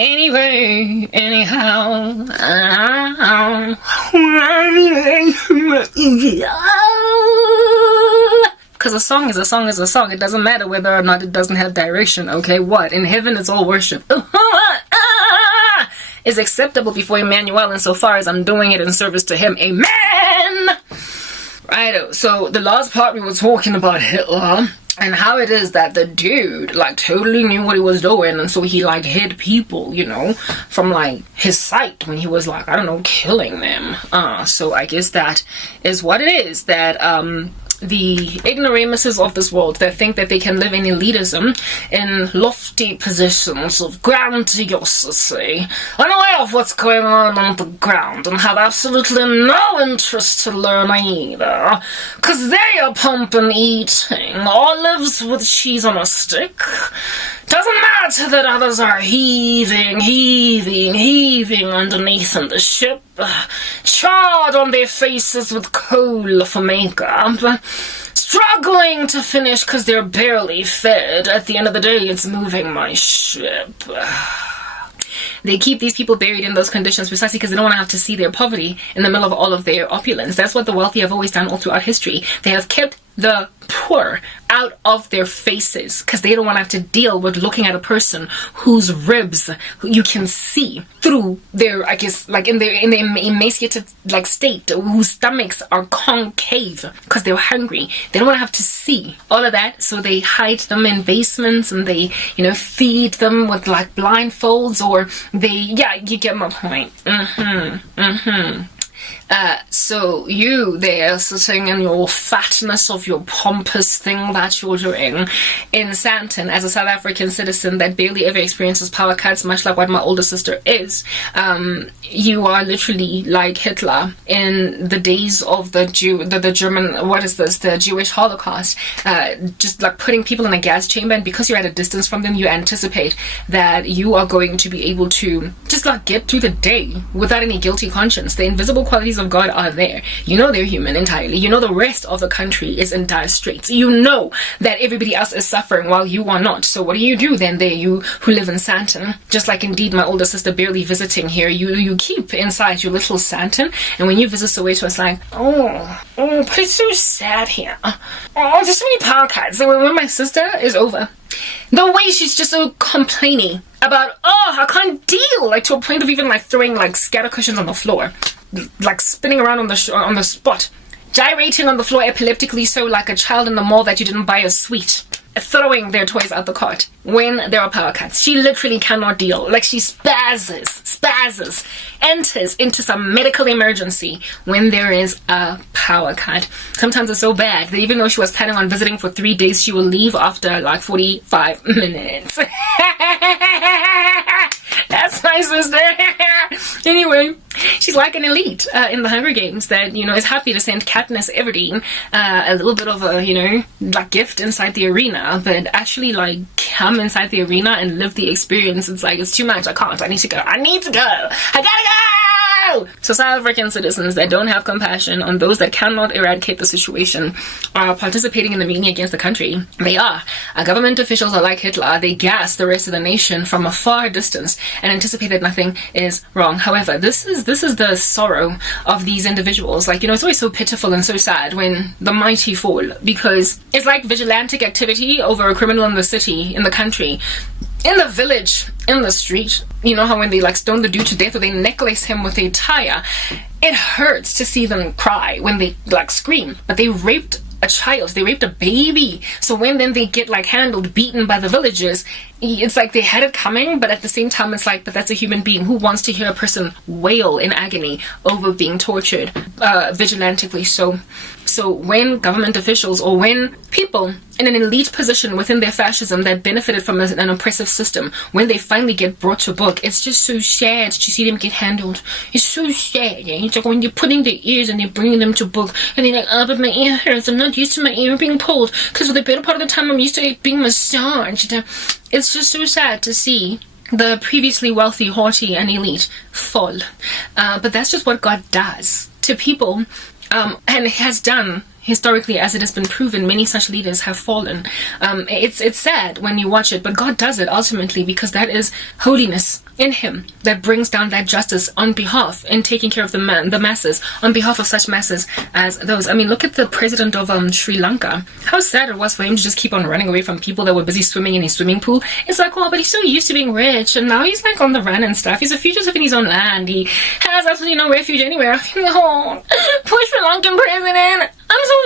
Anyway, anyhow. Because a song is a song is a song. It doesn't matter whether or not it doesn't have direction, okay? What? In heaven, it's all worship. Is acceptable before Emmanuel insofar as I'm doing it in service to him. Amen! Right, so the last part we were talking about Hitler and how it is that the dude like totally knew what he was doing, and so he like hid people, you know, from like his sight when he was like, I don't know, killing them. So I guess that is what it is, that the ignoramuses of this world that think that they can live in elitism in lofty positions of grandiosity, unaware of what's going on the ground, and have absolutely no interest to learn either, because they are pumping eating olives with cheese on a stick. Doesn't matter that others are heaving underneath in the ship, charred on their faces with coal for makeup, struggling to finish because they're barely fed. At the end of the day, it's moving my ship. They keep these people buried in those conditions precisely because they don't want to have to see their poverty in the middle of all of their opulence. That's what the wealthy have always done all throughout history. They have kept the poor out of their faces because they don't want to have to deal with looking at a person whose ribs you can see through their, I guess, like in their emaciated like state, whose stomachs are concave because they're hungry. They don't want to have to see all of that, so they hide them in basements and they, you know, feed them with like blindfolds, or they, yeah, you get my point. So you there sitting in your fatness of your pompous thing that you're doing in Sandton as a South African citizen that barely ever experiences power cuts, much like what my older sister is, you are literally like Hitler in the days of the German, what is this, the Jewish Holocaust, just like putting people in a gas chamber, and because you're at a distance from them, you anticipate that you are going to be able to just like get through the day without any guilty conscience. The invisible qualities of God are there. You know they're human entirely. You know the rest of the country is in dire straits. You know that everybody else is suffering while you are not. So what do you do then there, you who live in Sandton? Just like indeed my older sister barely visiting here, you keep inside your little Sandton, and when you visit Soweto, it's like, oh, but it's so sad here. Oh, there's so many power cuts. And when my sister is over, the way she's just so complaining about, oh, I can't deal, like to a point of even like throwing like scatter cushions on the floor, like spinning around on the spot, gyrating on the floor epileptically, so like a child in the mall that you didn't buy a sweet, throwing their toys out the cart when there are power cuts. She literally cannot deal. Like she spazzes, enters into some medical emergency when there is a power cut. Sometimes it's so bad that even though she was planning on visiting for 3 days, she will leave after like 45 minutes. That's my sister. Anyway, she's like an elite in the Hunger Games that, you know, is happy to send Katniss Everdeen a little bit of a, you know, like gift inside the arena, but actually like come inside the arena and live the experience. It's like, it's too much. I can't. I need to go. I gotta go. So South African citizens that don't have compassion on those that cannot eradicate the situation are participating in the mutiny against the country. They are. Government officials are like Hitler. They gas the rest of the nation from a far distance and anticipate that nothing is wrong. However, this is the sorrow of these individuals. Like, you know, it's always so pitiful and so sad when the mighty fall, because it's like vigilantic activity over a criminal in the city, in the country, in the village, in the street. You know how when they like stone the dude to death or they necklace him with a tire, it hurts to see them cry when they like scream, but they raped a child, they raped a baby. So when then they get like handled, beaten by the villagers, it's like they had it coming, but at the same time it's like, but that's a human being. Who wants to hear a person wail in agony over being tortured vigilantically? So when government officials or when people in an elite position within their fascism that benefited from an oppressive system, when they finally get brought to book, it's just so sad to see them get handled. It's so sad. Yeah? It's like when you're putting their ears and they're bringing them to book, and they're like, oh, but my ear hurts. I'm not used to my ear being pulled, because for the better part of the time I'm used to it being massaged. It's just so sad to see the previously wealthy, haughty, and elite fall. But that's just what God does to people, and has done historically, as it has been proven, many such leaders have fallen. It's sad when you watch it, but God does it ultimately because that is holiness in him that brings down that justice on behalf in taking care of the masses, on behalf of such masses as those. I mean, look at the president of Sri Lanka. How sad it was for him to just keep on running away from people that were busy swimming in his swimming pool. It's like, oh, but he's so used to being rich, and now he's like on the run and stuff. He's a fugitive in his own land. He has absolutely no refuge anywhere. Oh, poor Sri Lankan president. I'm so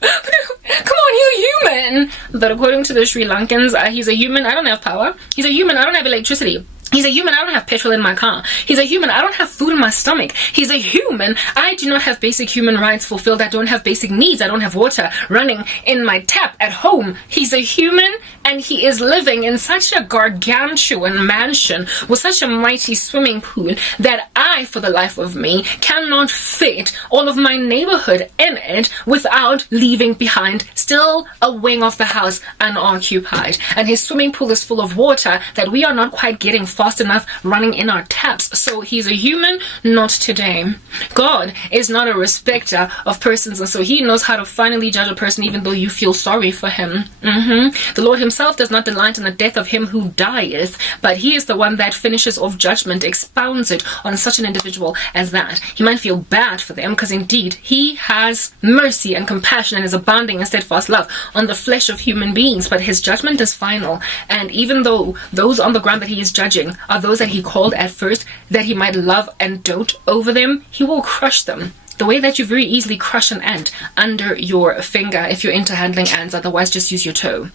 come on, you're human. But according to the Sri Lankans, he's a human. I don't have power. He's a human. I don't have electricity. He's a human. I don't have petrol in my car. He's a human. I don't have food in my stomach. He's a human. I do not have basic human rights fulfilled. I don't have basic needs. I don't have water running in my tap at home. He's a human, and he is living in such a gargantuan mansion with such a mighty swimming pool that I, for the life of me, cannot fit all of my neighborhood in it without leaving behind still a wing of the house unoccupied. And his swimming pool is full of water that we are not quite getting fast enough running in our taps. So he's a human, not today. God is not a respecter of persons, and so he knows how to finally judge a person even though you feel sorry for him. The Lord himself does not delight in the death of him who dieth, but he is the one that finishes off judgment, expounds it on such an individual as that. He might feel bad for them because indeed he has mercy and compassion and is abounding in steadfast love on the flesh of human beings, but his judgment is final. And even though those on the ground that he is judging are those that he called at first, that he might love and dote over them, he will crush them. The way that you very easily crush an ant under your finger if you're into handling ants, otherwise just use your toe.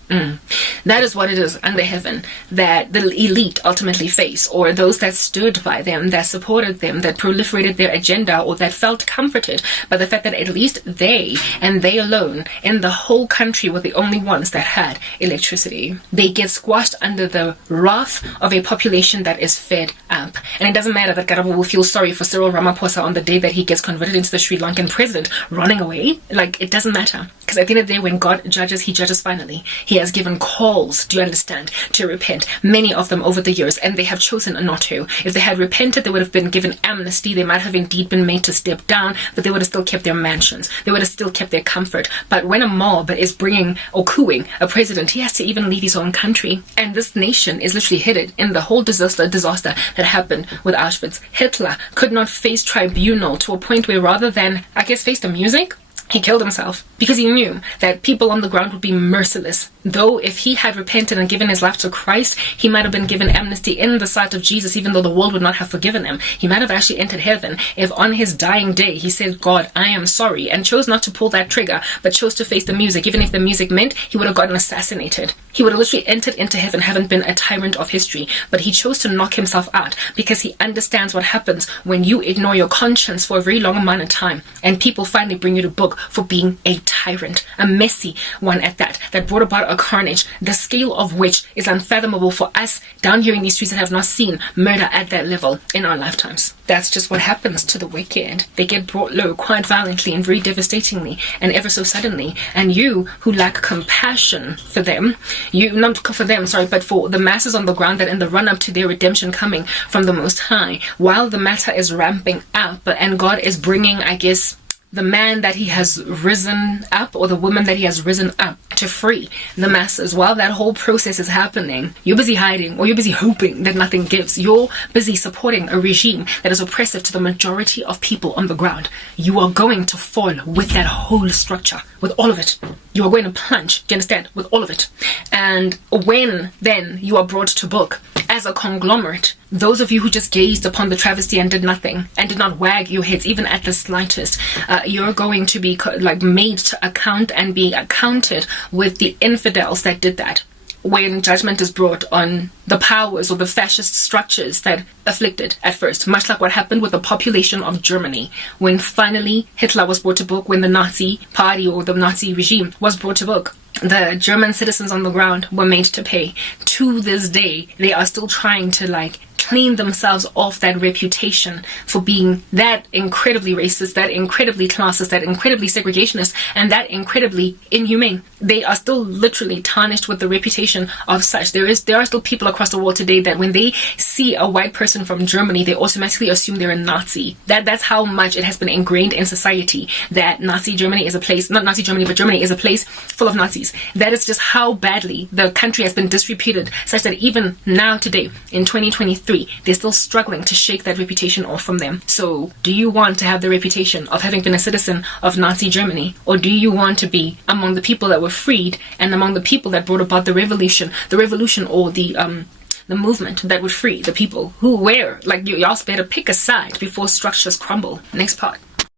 That is what it is under heaven that the elite ultimately face, or those that stood by them, that supported them, that proliferated their agenda, or that felt comforted by the fact that at least they, and they alone, in the whole country were the only ones that had electricity. They get squashed under the wrath of a population that is fed up. And it doesn't matter that Karabo will feel sorry for Cyril Ramaphosa on the day that he gets converted into the Sri Lankan president running away. Like, it doesn't matter, because at the end of the day, when God judges, he judges finally. He has given calls, do you understand, to repent, many of them over the years, and they have chosen not to. If they had repented, they would have been given amnesty. They might have indeed been made to step down, but they would have still kept their mansions. They would have still kept their comfort. But when a mob is bringing or cooing a president, he has to even leave his own country. And this nation is literally headed in the whole disaster that happened with Auschwitz. Hitler could not face tribunal to a point where rather than, I guess, face the music, he killed himself because he knew that people on the ground would be merciless. Though if he had repented and given his life to Christ, he might have been given amnesty in the sight of Jesus, even though the world would not have forgiven him. He might have actually entered heaven if on his dying day he said, God, I am sorry, and chose not to pull that trigger, but chose to face the music. Even if the music meant he would have gotten assassinated. He would have literally entered into heaven, having been a tyrant of history. But he chose to knock himself out because he understands what happens when you ignore your conscience for a very long amount of time, and people finally bring you to book for being a tyrant, a messy one at that brought about a carnage, the scale of which is unfathomable for us down here in these streets that have not seen murder at that level in our lifetimes. That's just what happens to the wicked. They get brought low quite violently and very devastatingly and ever so suddenly. And you who lack compassion for them, but for the masses on the ground that in the run up to their redemption coming from the Most High, while the matter is ramping up and God is bringing, I guess, the man that he has risen up, or the woman that he has risen up to free the masses. While that whole process is happening, you're busy hiding, or you're busy hoping that nothing gives. You're busy supporting a regime that is oppressive to the majority of people on the ground. You are going to fall with that whole structure, with all of it. You are going to plunge, do you understand, with all of it. And when then you are brought to book as a conglomerate, those of you who just gazed upon the travesty and did nothing and did not wag your heads even at the slightest, you're going to be made to account and be accounted with the infidels that did that. When judgment is brought on the powers or the fascist structures that afflicted at first, much like what happened with the population of Germany, when finally Hitler was brought to book, when the Nazi party or the Nazi regime was brought to book. The German citizens on the ground were made to pay. To this day, they are still trying to clean themselves off that reputation for being that incredibly racist, that incredibly classist, that incredibly segregationist, and that incredibly inhumane. they are still literally tarnished with the reputation of such. There are still people across the world today that when they see a white person from Germany, they automatically assume they're a Nazi. That's how much it has been ingrained in society that Nazi Germany is a place, not Nazi Germany, but Germany is a place full of Nazis. That is just how badly the country has been disreputed, such that even now today in 2023, they're still struggling to shake that reputation off from them. So do you want to have the reputation of having been a citizen of Nazi Germany, or do you want to be among the people that were freed and among the people that brought about the revolution or the movement that would free the people who were like you? Y'all better pick a side before structures crumble. Next part.